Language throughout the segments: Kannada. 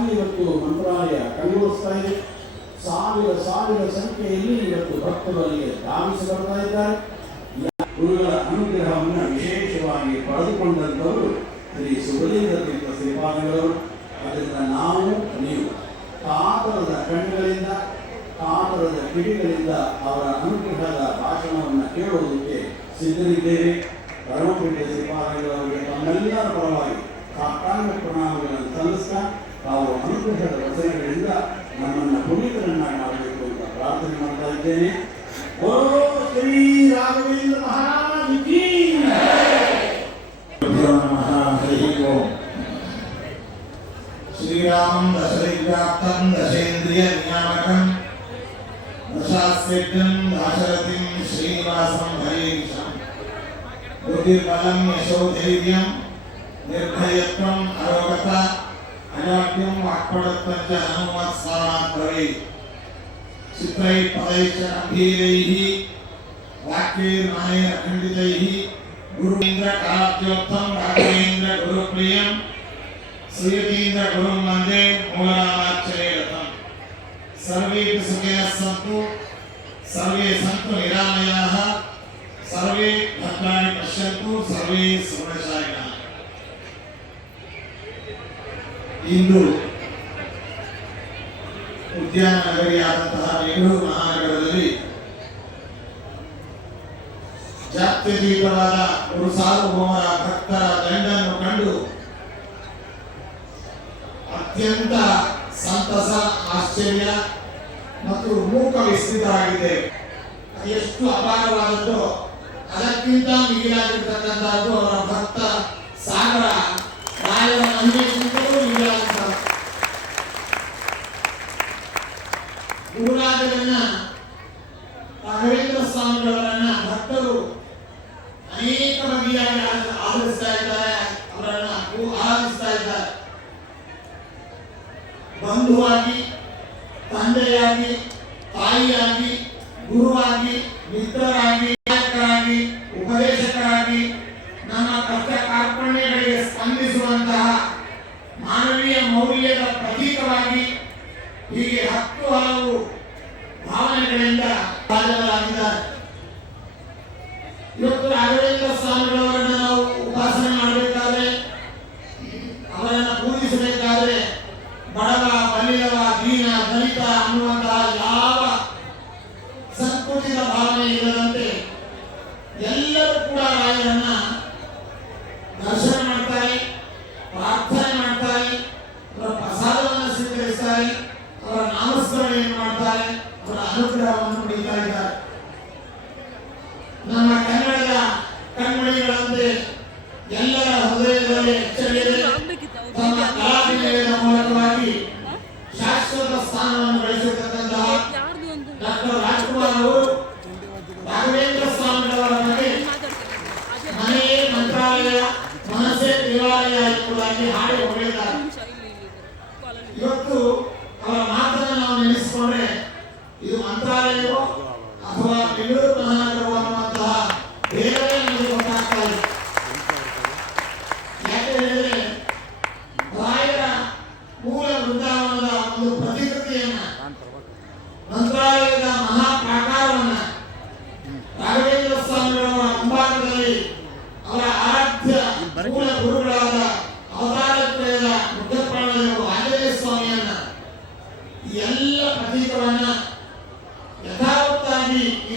ಕಾರಣದಿಂದಾಗಿ ಇವತ್ತು ಮಂತ್ರಾಲಯ ಕಣ್ಣೋಡಿಸ್ತಾ ಇದೆ ಸಾವಿರ ಸಾವಿರ ಸಂಖ್ಯೆಯಲ್ಲಿ ಇವತ್ತು ಭಕ್ತರು ಅಲ್ಲಿಗೆ ಧಾವಿಸಿ ಬರ್ತಾ ಇದ್ದಾರೆ ಗುರುಗಳ ಅನುಗ್ರಹವನ್ನು ವಿಶೇಷವಾಗಿ ಪಡೆದುಕೊಂಡಂಥವರು ಶ್ರೀ ಸುಬಲೀಂದ್ರ ತೀರ್ಥ ಶ್ರೀಪಾದಗಳವರು. ಅದರಿಂದ ನಾವು, ನೀವು ಕಾತರದ ಕಣ್ಣುಗಳಿಂದ, ಕಾತರದ ಕಿಡಿಗಳಿಂದ ಅವರ ಅನುಗ್ರಹದ ಭಾಷಣವನ್ನು ಕೇಳುವುದಕ್ಕೆ ಸಿದ್ಧರಿದ್ದೇವೆ ಪರಮಪೀಠ ಶ್ರೀಪಾದಗಳವರಿಗೆ ತಮ್ಮೆಲ್ಲರ ಪರವಾಗಿ ಸಾಕಾಂಗ ಪ್ರಣಾಮಗಳನ್ನು ಸಲ್ಲಿಸ್ತಾ ತಾವು ಅನುಗ್ರಹದ ವಚನಗಳಿಂದ ನಮ್ಮನ್ನು ಪುನೀತರನ್ನಾಗಿ ಮಾಡಬೇಕು ಅಂತ ಪ್ರಾರ್ಥನೆ ಮಾಡ್ತಾ ಇದ್ದೇನೆ ಓ ಶ್ರೀ ರಾಘವೇಂದ್ರ ಮಹಾರಾಜ್ ಕೀ भ्यो नमः हरिः ओम् श्रीरामं दशरथव्याप्तं दशेन्द्रियनियामकं दशास्यज्ञं दाशरथिं श्रीनिवासं हरीशम् बुद्धिर्बलं यशोधैर्यं निर्भयत्वम् अरोगता अजाड्यं वाक्पटत्वं च हनुमत्स्मरणात् भवेत् चित्रैः पदैश्च गम्भीरैः वाक्यैर्मानेन खण्डितैः गुरुन्द्र कालाब्जोक्तं राघवेन्द्र गुरुप्रियं श्रीयतीन्द्र गुरुं वन्दे मूलरामार्चने रतम् सर्वे सुखिनः सन्तु सर्वे सन्तु निरामयाः सर्वे भद्राणि पश्यन्तु सर्वे ಇಂದು ಉದ್ಯಾನ ನಗರಿಯಾದಂತಹ ಬೆಂಗಳೂರು ಮಹಾನಗರದಲ್ಲಿ ಜಾತ್ಯತೀತವಾದ ಒಂದು ಸಾರ್ವಭೌಮರ ಭಕ್ತರ ದಂಡನ್ನು ಕಂಡು ಅತ್ಯಂತ ಸಂತಸ, ಆಶ್ಚರ್ಯ ಮತ್ತು ಮೂಕ ವಿಸ್ತೃತವಾಗಿದೆ ಎಷ್ಟು ಅಪಾರವಾದದ್ದು. ಅದಕ್ಕಿಂತ ಮಿಗಿಲಾಗಿರ್ತಕ್ಕಂಥದ್ದು ಅವರ ಭಕ್ತ ಸಾಗರ ರಾಯರ ಮಹಿಮೆಗಿಂತಲೂ ಮಿಗಿಲಾಗಿದ್ದಾರೆ ಗುರುರಾಜರನ್ನ ರಾಘವೇಂದ್ರ ಸ್ವಾಮಿಗಳವರನ್ನ ಭಕ್ತರು ಅನೇಕ ಬಗೆಯಾಗಿ ಆದ- ಆದರಿಸ್ತಾ ಇದ್ದಾರೆ ಅವರನ್ನ ಪೂ- ಆರಾಧಿಸ್ತಾ ಇದ್ದಾರೆ ಬಂಧುವಾಗಿ, ತಂದೆಯಾಗಿ, ತಾಯಿಯಾಗಿ, ಗುರುವಾಗಿ, ಮಿತ್ರರಾಗಿ ನಾಯಕರಾಗಿ ಉಪದೇಶಕರಾಗಿ ನಮ್ಮ ಕಷ್ಟ ಕಾರ್ಪಣ್ಯಗಳಿಗೆ ಸ್ಪಂದಿಸುವಂತಹ ಮಾನವೀಯ ಮೌಲ್ಯದ ಪ್ರತೀಕವಾಗಿ ಹೀಗೆ ಹತ್ತು ಹಲವು ಭಾವನೆಗಳಿಂದ ಇವತ್ತು ರಾಘವೇಂದ್ರ ಸ್ವಾಮಿಗಳವರನ್ನ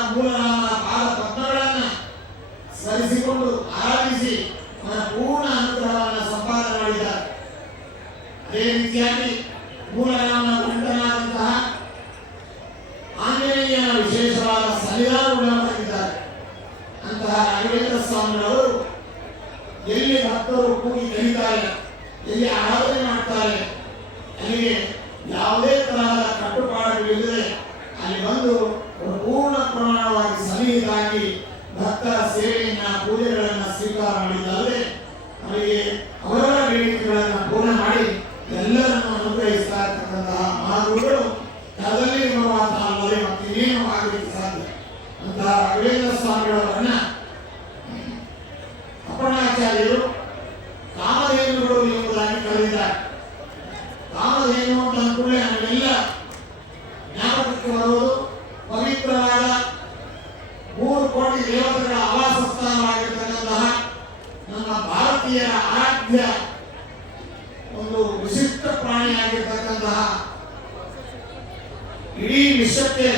ಸರಿಸಿಕೊಂಡು ಪಾದ ಪದ್ಮಗಳನ್ನ ಸ್ಮರಿಸಿಕೊಂಡು ಆರಾಧಿಸಿ ಅವರ ಪೂರ್ಣ ಅನುಗ್ರಹವನ್ನು ಸಂಪಾದನೆ ಮಾಡಿದ್ದಾರೆ ಅದೇ ರೀತಿಯಾಗಿ ಗಂಡನಾದಂತಹ ಆಂಜನೇಯ ಆಂಜನೇಯನ ವಿಶೇಷವಾದ ಸನ್ನಿಧಾನಗಳನ್ನು ತಂದಿದ್ದಾರೆ ಅಂತಹ ರಾಘವೇಂದ್ರ ಸ್ವಾಮಿಗಳು ಎಲ್ಲಿ ಭಕ್ತರು ಕೂಗಿ ಕರೀತಾರೆ ಎಲ್ಲಿ ಆರಾಧನೆ ಮಾಡ್ತಾರೆ, ಅಲ್ಲಿಗೆ ಯಾವುದೇ ತರಹದ ಕಟ್ಟುಪಾಡುಗಳಿಲ್ಲದೆ ಅಲ್ಲಿ ಬಂದು ಎಲ್ಲರನ್ನು ಅನುಗ್ರಹಿಸ್ತಾ ಇರ್ತಕ್ಕಂತಹ ಮಾತುಗಳು ಕದಲಿ ಇರುವಂತಹ ಅಲ್ಲದೆ ಮತ್ತಿನ್ನೇನು ಆಗಲಿಕ್ಕೆ ಸಾಧ್ಯ? ಅಂತಹ ರಾಘವೇಂದ್ರ ಸ್ವಾಮಿಗಳವರನ್ನ ಅಪ್ಪಣಾಚಾರ್ಯರು ಕಾಮಧೇನುಗಳು ಎಂಬುದಾಗಿ ಕರೆದಿದ್ದಾರೆ. ಕಾಮಧೇನು ಅಂತ ಅಂದ್ಕೊಳ್ಳೆ ನಮಗೆಲ್ಲ ಜ್ಞಾಪಕಕ್ಕೆ ಬರುವುದು ಪವಿತ್ರವಾದ ಮೂರು ಕೋಟಿ ದೇವತೆಗಳ ಆವಾಸ ಸ್ಥಾನವಾಗಿರ್ತಕ್ಕಂತಹ ನಮ್ಮ ಭಾರತೀಯರ ಆರಾಧ್ಯ ಇಡೀ ವಿಶ್ವಕ್ಕೆ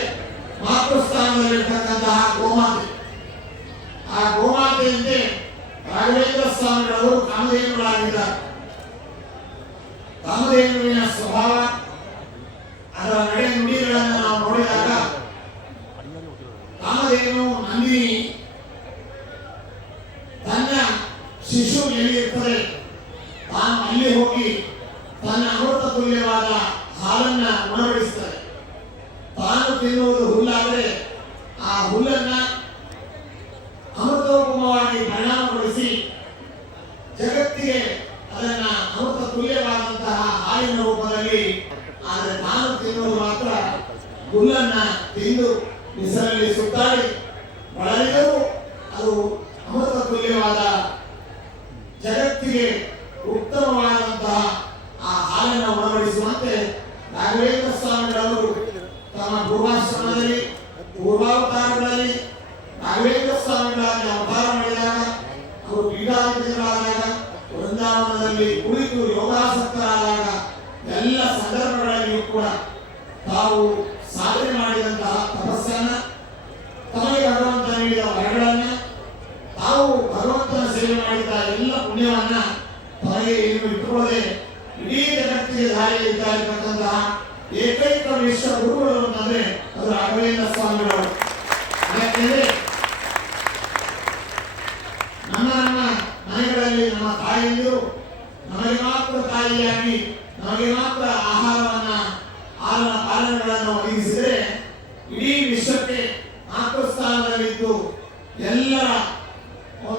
ಮಾತೃಸ್ಥಾನದಲ್ಲಿರ್ತಕ್ಕಂತಹ ಗೋಮಾತೆ. ಆ ಗೋಮಾತೆಯಂತೆ ರಾಘವೇಂದ್ರ ಸ್ವಾಮಿಗಳವರು ಕಾಮಧೇನುಗಳಾಗಿದ್ದಾರೆ. ಕಾಮಧೇನುವಿನ ಸ್ವಭಾವ ಅದರ ನಡೆ ನುಡಿಗಳನ್ನು ನಾವು ನೋಡಿದಾಗ ಕಾಮಧೇನು ನಂದಿನಿ ತನ್ನ ಶಿಶು ಎಲ್ಲಿರ್ತದೆ ತಾನು ಅಲ್ಲಿ ಹೋಗಿ ತನ್ನ ಅಮೃತ ತುಲ್ಯವಾದ ಹಾಲನ್ನ ಉಣಬಡಿಸ್ತದೆ ತಾನು ತಿನ್ನುವುದು ಹುಲ್ಲಾದರೆ ಆ ಹುಲ್ಲನ್ನ ಅಮೃತೋಪಮವಾಗಿ ಪರಿಣಾಮಗೊಳಿಸಿ ಜಗತ್ತಿಗೆ ಅದನ್ನ ಅಮೃತ ತುಲ್ಯವಾದಂತಹ ಹಾಲಿನ ರೂಪದಲ್ಲಿ ಆದರೆ ನಾನು ತಿನ್ನುವುದು ಮಾತ್ರ ಹುಲ್ಲನ್ನ ತಿಂದು ಬಿಸಿಲಲ್ಲಿ ಸುತ್ತಾಡಿ ಬಳಲಿದರೂ ಅದು ಅಮೃತ ತುಲ್ಯವಾದ ಜಗತ್ತಿಗೆ ಉತ್ತಮವಾದಂತಹ ಆ ಹಾಲನ್ನು ಉಣಬಡಿಸುವಂತೆ ರಾಘವೇಂದ್ರ ಸ್ವಾಮಿಗಳವರು ತಮ್ಮ ಪೂರ್ವಾಶ್ರಮದಲ್ಲಿ ಪೂರ್ವಾವತಾರಗಳಲ್ಲಿ ರಾಘವೇಂದ್ರ ಸ್ವಾಮಿಗಳಾಗಿ ಅವತಾರ ಮಾಡಿದಾಗ ಅವರು ಪೀಠಾಧಿಪತಿಗಳಾದಾಗ ವೃಂದಾವನದಲ್ಲಿ ಕುಳಿತು ಯೋಗಾಸಕ್ತರಾದಾಗ ಎಲ್ಲ ಸಂದರ್ಭಗಳಲ್ಲಿಯೂ ಕೂಡ ತಾವು ಸಾಧನೆ ಮಾಡಿದಂತಹ ತಪಸ್ಸನ್ನ ತಮಗೆ ಭಗವಂತ ನೀಡಿದ ವರಗಳನ್ನ ತಾವು ಭಗವಂತನ ಸೇವೆ ಮಾಡಿದ ಎಲ್ಲ ಪುಣ್ಯವನ್ನ ತಮಗೆ ಏನು ಇಟ್ಟುಕೊಳ್ಳದೆ ಇಡೀ ಜಗತ್ತಿಗೆ ದಾರಿಯಲ್ಲಿದ್ದ ಏಕೈಕ ವಿಶ್ವ ಗುರುಗಳು ಅಂತಂದ್ರೆ ಅದು ರಾಘವೇಂದ್ರ ಸ್ವಾಮಿಗಳು. ಯಾಕೆಂದ್ರೆ ನಮ್ಮ ನಮ್ಮ ಮನೆಗಳಲ್ಲಿ ನಮ್ಮ ತಾಯಿಯಂದಿರು ನಮಗೆ ಮಾತ್ರ ತಾಯಿಯಾಗಿ ನಮಗೆ ಮಾತ್ರ ಆಹಾರವನ್ನ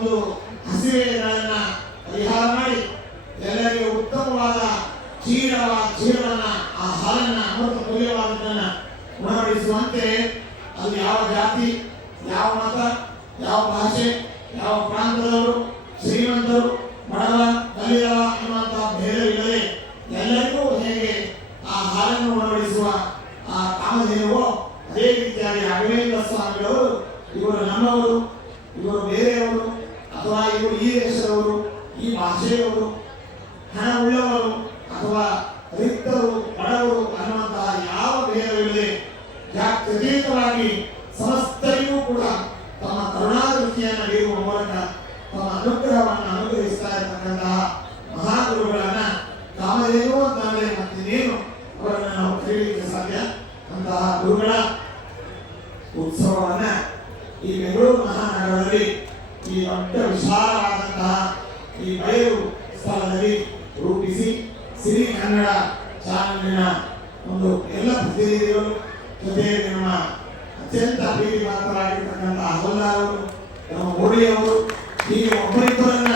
ಒಂದು ಹಸಿವೆಗಳನ್ನ ಪರಿಹಾರ ಮಾಡಿ ಎಲ್ಲರಿಗೆ ಉತ್ತಮವಾದ ಚೀರವ ಜೀವನ ಆ ಹಾಲನ್ನ ಅಮೃತ ತುಲ್ಯವಾದದನ್ನ ಉಣಬಡಿಸುವಂತೆ ಅಲ್ಲಿ ಯಾವ ಜಾತಿ, ಯಾವ ಮತ, ಯಾವ ಭಾಷೆ, ಯಾವ ಪ್ರಾಂತದವರು ಶ್ರೀಮಂತರು ಬಡವ ದಲಿತವ ಎನ್ನುವಂತಹ ಭೇದವಿಲ್ಲದೆ ಎಲ್ಲರಿಗೂ ಹೇಗೆ ಆ ಹಾಲನ್ನು ಉಣಬಡಿಸುವ ಆ ಕಾಮಧೇನುವೋ ಅದೇ ರೀತಿಯಾಗಿ ರಾಘವೇಂದ್ರ ಸ್ವಾಮಿಗಳವರು ಇವರು ನಮ್ಮವರು ಇವರು ಬೇರೆಯವರು ಅಥವಾ ಇವರು ಈ ದೇಶದವರು ಈ ಭಾಷೆಯವರು ಹಣ ಉಳ್ಳವರು ಅಥವಾ ರಿಕ್ತರು ಬಡವರು ಅನ್ನುವಂತಹ ಯಾವ ಭೇದವಿಲ್ಲದೆ ಜಾತ್ಯತೀತವಾಗಿ ಸಮಸ್ತರಿಗೂ ಕೂಡ ತಮ್ಮ ಕರುಣಾದೃಷ್ಟಿಯನ್ನು ನೀಡುವ ಮೂಲಕ ತಮ್ಮ ಅನುಗ್ರಹವನ್ನು ಅನುಗ್ರಹಿಸ್ತಾ ಇರತಕ್ಕಂತಹ ಮಹಾಗುರುಗಳನ್ನ ಕಾಮಧೇನು ಅಂತಂದ್ರೆ ನೀನು ಅವರನ್ನು ನಾವು ಕರೀಲಿಕ್ಕೆ ಸಾಧ್ಯ? ಅಂತಹ ಗುರುಗಳ ಉತ್ಸವವನ್ನ ಈ ಬೆಂಗಳೂರು ಮಹಾನಗರದಲ್ಲಿ ಈ ದೊಡ್ಡ ವಿಶಾಲವಾದಂತಹ ಈ ಬಯಲು ಸ್ಥಳದಲ್ಲಿ ರೂಪಿಸಿ ಸಿರಿ ಕನ್ನಡ ಚಾನಲಿನ ಒಂದು ಎಲ್ಲ ಪ್ರತಿನಿಧಿಗಳು ಜೊತೆಗೆ ನಮ್ಮ ಅತ್ಯಂತ ಪ್ರೀತಿ ಪಾತ್ರರಾಗಿರ್ತಕ್ಕಂಥ ಹವಲ್ದಾರರು ನಮ್ಮ ಮೋಡಿಯವರು ಹೀಗೆ ಒಬ್ಬರಿಬ್ಬರನ್ನ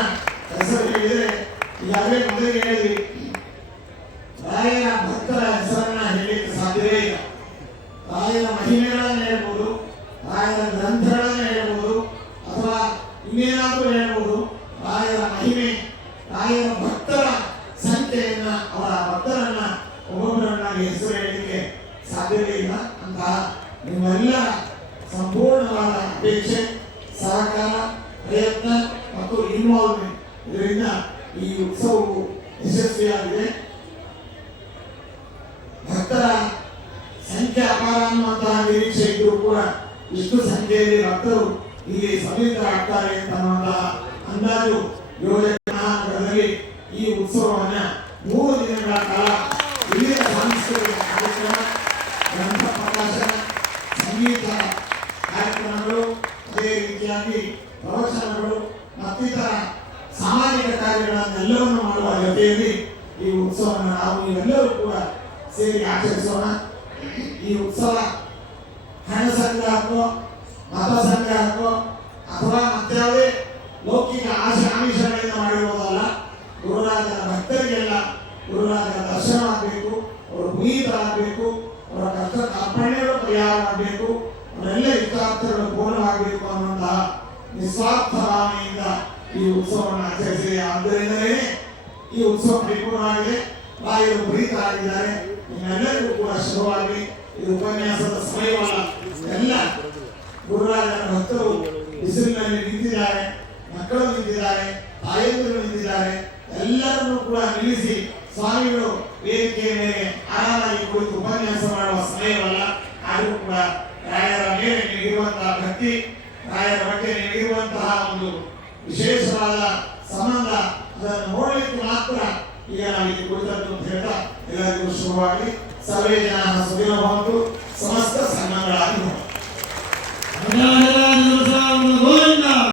ಇಲ್ಲ ಅಂತ ನಿಮ್ಮೆಲ್ಲ ಸಂಪೂರ್ಣವಾದ ಅಪೇಕ್ಷೆ, ಸಹಕಾರ, ಪ್ರಯತ್ನ ಮತ್ತು ಇನ್ವಾಲ್ವ್ಮೆಂಟ್ ಇದರಿಂದ ಈ ಉತ್ಸವವು ಯಶಸ್ವಿಯಾಗಿದೆ. ಭಕ್ತರ ಸಂಖ್ಯೆ ಅಪಾರ ಅನ್ನುವಂತಹ ನಿರೀಕ್ಷೆ ಇದ್ರೂ ಕೂಡ ಇಷ್ಟು ಸಂಖ್ಯೆಯಲ್ಲಿ ಭಕ್ತರು ಇಲ್ಲಿ ಸನ್ನಿಹಿತರಾಗ್ತಾರೆ ಅಂತ ಅನ್ನುವಂತಹ ಅಂದಾಜು ಯೋಜನೆ ಕಾರ್ಯಗಳನ್ನೆಲ್ಲವನ್ನು ಮಾಡುವ ಜೊತೆಯಲ್ಲಿ ಈ ಉತ್ಸವವನ್ನು ನಾವು ನೀವೆಲ್ಲರೂ ಕೂಡ ಸೇರಿ ಆಚರಿಸೋಣ. ಈ ಉತ್ಸವ ಹಣ ಮಾತಾ ಮತ ಹಾಕೋ ಅಥವಾ ಮತ್ತಾವುದೇ ಲೌಕಿಕ ಆಶೆ ಆಮಿಷಗಳಿಂದ ಮಾಡಿರುವುದಲ್ಲ ಗುರುರಾಜರ ಭಕ್ತರಿಗೆಲ್ಲ ಗುರುರಾಜರ ದರ್ಶನ ಆಗಬೇಕು, ಅವರು ಪುನೀತರಾಗಬೇಕು ಅವರ ಕಷ್ಟ ಅರ್ಪಣೆಗಳು ಪರಿಹಾರ ಮಾಡಬೇಕು, ಅವರೆಲ್ಲ ಇಷ್ಟಾರ್ಥಗಳು ಪೂರ್ಣವಾಗಬೇಕು ಅನ್ನುವಂತಹ ನಿಸ್ವಾರ್ಥ ಭಾವನೆಯಿಂದ ಈ ಉತ್ಸವವನ್ನು ಆಚರಿಸಿ ಆದ್ದರಿಂದಲೇ ಈ ಉತ್ಸವ ಪರಿಪೂರ್ಣವಾಗಿದೆ ರಾಯರು ಪ್ರೀತರಾಗಿದ್ದಾರೆ ನಿಮ್ಮೆಲ್ಲರಿಗೂ ಕೂಡ ಶುಭವಾಗಿ ಈ ಉಪನ್ಯಾಸದ ಸಮಯವಲ್ಲ. ಎಲ್ಲ ಗುರುರಾಜ ಭಕ್ತರು ಬಿಸಿಲಿನಲ್ಲಿ ನಿಂತಿದ್ದಾರೆ. ಮಕ್ಕಳು ನಿಂತಿದ್ದಾರೆ. ತಾಯಂದಿರು ನಿಂತಿದ್ದಾರೆ. ಎಲ್ಲರನ್ನೂ ಕೂಡ ನಿಲ್ಲಿಸಿ ಸ್ವಾಮಿಗಳು ವೇದಿಕೆಯ ಮೇಲೆ ಆರಾಮಾಗಿ ಕುಳಿತು ಉಪನ್ಯಾಸ ಮಾಡುವ ಸಮಯವಲ್ಲ. ಆದರೂ ಕೂಡ ರಾಯರ ಮೇಲೆ ನೀಡಿರುವಂತಹ ಭಕ್ತಿ, ರಾಯರ ಬಗ್ಗೆ ನೀಡಿರುವಂತಹ ಒಂದು ವಿಶೇಷವಾದ ಸಂಬಂಧ ಅದನ್ನು ನೋಡಲಿಕ್ಕೆ ಮಾತ್ರ ಈಗ ನಾವು ಇಲ್ಲಿ ಕುಳಿತದ್ದು ಅಂತ ಹೇಳ್ತಾ, ಎಲ್ಲರಿಗೂ ಶುರುವಾಗಿ ಸರ್ವೇ ಜನ ಸುದಿನ ಬಂತು ಸಮಸ್ತ ಸಂಘಗಳಾಗಿ